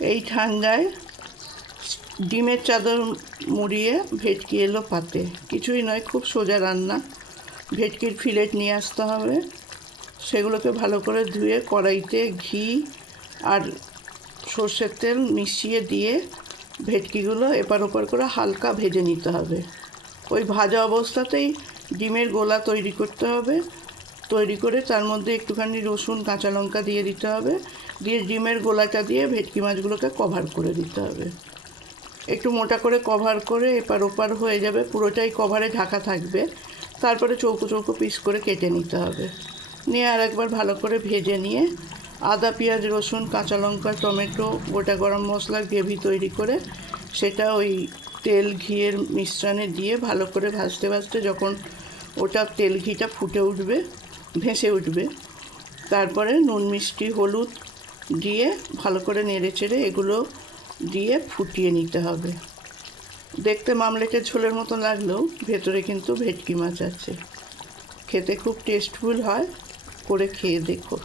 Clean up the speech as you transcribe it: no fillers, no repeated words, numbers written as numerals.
এই ঠান্ডায় ডিমের চাদর মুড়িয়ে ভেটকি এলো পাতে। কিছুই নয়, খুব সোজা রান্না। ভেটকির ফিলেট নিয়ে আসতে হবে, সেগুলোকে ভালো করে ধুয়ে কড়াইতে ঘি আর সর্ষের তেল মিশিয়ে দিয়ে ভেটকিগুলো এপার ওপার করে হালকা ভেজে নিতে হবে। ওই ভাজা অবস্থাতেই ডিমের গোলা তৈরি করতে হবে। তৈরি করে তার মধ্যে একটুখানি রসুন কাঁচা লঙ্কা দিয়ে দিতে হবে, দিয়ে ডিমের গোলাটা দিয়ে ভেটকি মাছগুলোকে কভার করে দিতে হবে। একটু মোটা করে কভার করে এপার ওপার হয়ে যাবে, পুরোটাই কভারে ঢাকা থাকবে। তারপরে চৌকো চৌকো পিস করে কেটে নিতে হবে। নিয়ে আর একবার ভালো করে ভেজে নিয়ে আদা পেঁয়াজ রসুন কাঁচা লঙ্কা টমেটো গোটা গরম মশলার গ্রেভি তৈরি করে সেটা ওই তেল ঘিয়ের মিশ্রণে দিয়ে ভালো করে ভাজতে ভাজতে যখন ওটা তেল ঘিটা ফুটে উঠবে, ভেসে উঠবে, তারপরে নুন মিষ্টি হলুদ দিয়ে ভালো করে নেড়ে চেড়ে এগুলো দিয়ে ফুটিয়ে নিতে হবে। দেখতে মামলেটের ঝোলের মতো লাগলেও ভেতরে কিন্তু ভেটকি মাছ আছে। খেতে খুব টেস্টফুল হয়, করে খেয়ে দেখো।